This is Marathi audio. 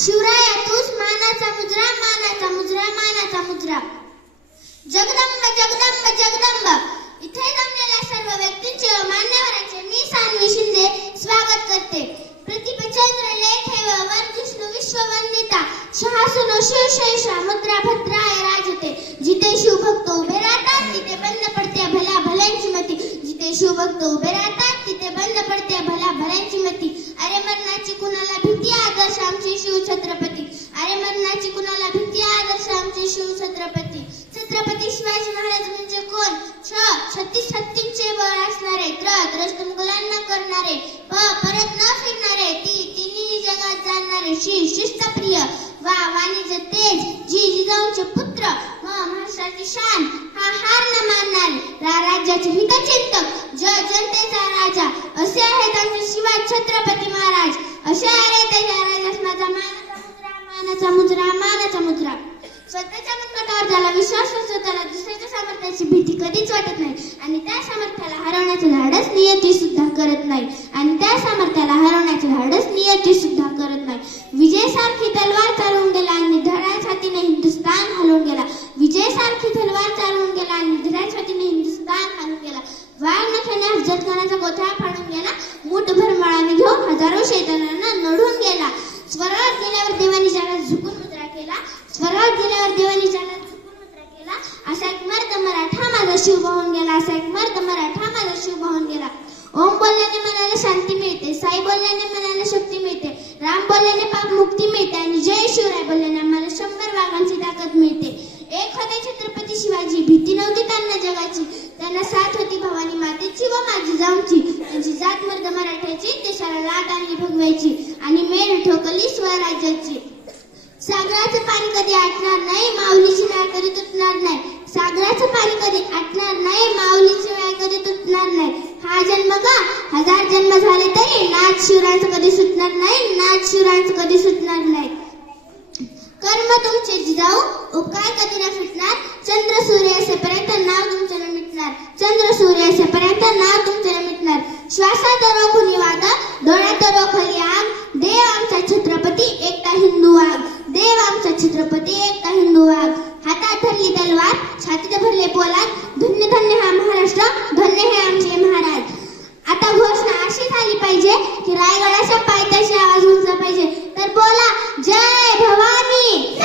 शिवराया तूच मानाचा मुजरा, मानाचा मुजरा, मानाचा मुजरा. जगदंब जगदंब जगदंब. इथे जमलेल्या सर्व व्यक्तींचे व मान्यवरांचे मी सान्वी शिंदे स्वागत करते. प्रतिपचंद्र लेखे व वरजिष्णु विश्ववंदिता शहासुनो शिवशेषा मुद्रा भद्राय राजते. जिथे शिवभक्त उभे राहतात तिथे बंद पडते भल्या भल्यांची मती. जिथे शिवभक्त उभे राहतात तिथे बंद पडते भल्या भल्यांची मती. अरे मरणाची कुणाला भीती, आदर्श आमचे शिव छत्रपती. अरे मरणाची कुणाला भीती, आदर्श आमचे शिव छत्रपती. छत्रपती शिवाजी महाराज म्हणजे कोण? छत्तीस हत्तींचे बळ असणारे, त्रस्त मुघलांना करणारे, परत न फिरणारे, तिन्ही जगात जाणणारे, शिस्तप्रिय, वाणिज्य तेज, जिजाऊंचे पुत्र, महाराष्ट्राची शान, हार न मानणारे, राज्याचे हितचिंतक, जनतेचा राजा, असे आहेत आमचे शिवाजी छत्रपती महाराज. असे आहे त्याच्या राजास माझा मानाचा मुजरा, मानाचा मुजरा. स्वतःच्या मनगटावर ज्याला विश्वास असतो त्याला दुसऱ्याच्या सामर्थ्याची भीती कधीच वाटत नाही आणि त्या सामर्थ्याला हरवण्याचं धाडस नियती सुद्धा करत नाही. आणि त्या सामर्थ्याला हरवण्याचं धाडस नियती सुद्धा करत नाही. विजयसारखी तलवार चालवून गेला आणि धड्या छातीने हिंदुस्थान हलवून गेला. विजयसारखी तलवार चालवून गेला आणि धड्या छातीने हिंदुस्थान हलवून गेला. वाघ नख्याने अफजल खानाचा गोठा फाडून गेला. मूठभर मळाने घेऊन हजारो शैतानांना नढून गेला. स्वर्गात गेल्यावर देवानी ज्याला झुकून मुद्रा केला, स्वर्गात गेल्यावर देवानी ज्याला झुकून मुद्रा केला, असा एक मर्द मराठा माझा शिव वाहून गेला. असा एक मर्द मराठा माझा शिव वाहून गेला. ओम बोलल्याने मनाला शांती मिळते, साई बोलल्याने मनाला शक्ती मिळते, राम बोलल्याने पाप मुक्ती मिळते आणि जय शिवराय बोलल्याने आम्हाला 100 वाघांची ताकद मिळते. एक होते छत्रपती शिवाजी, भीती नव्हती त्यांना जगाची, त्यांना साथ होती भवानी मातेची व माझी जाऊंची. त्यांची जात मर्द मराठ्याची, देशाला लाट आणली भगवायची आणि मेढ ठोकली स्वराज्याची. सागराचं पाणी कधी आटणार नाही, माऊलीची वेळ कधी तुटणार नाही. सागराचं पाणी कधी आटणार नाही, माऊलीची वेळ कधी तुटणार नाही. हा जन्म का 1000 जन्म झाले तरी नाथ शिवरायांचं कधी सुटणार नाही, नाथ शिवरायांचं कधी सुटणार नाही. कर्म तुमचे जिजाऊ, उपकार कधी न फिटणार. चंद्र सूर्य असेपर्यंत नाव तुमचे न मिटणार. चंद्र सूर्य असेपर्यंत नाव तुमचे न मिटणार. श्वासात रोखुनी वाघ, डोळ्यात रोखली आग. देव आमचा छत्रपती एकटा हिंदू वाघ. देव आमचा छत्रपती एकटा हिंदू वाघ. हातात धरली तलवार, छातीत भरले पोलाद. धन्य धन्य हा महाराष्ट्र, धन्य हे आमचे महाराज. आता घोषणा अशी झाली पाहिजे की रायगडाच्या पायथ्याशी आवाज उंचला पाहिजे. तर बोला, जय भवानी.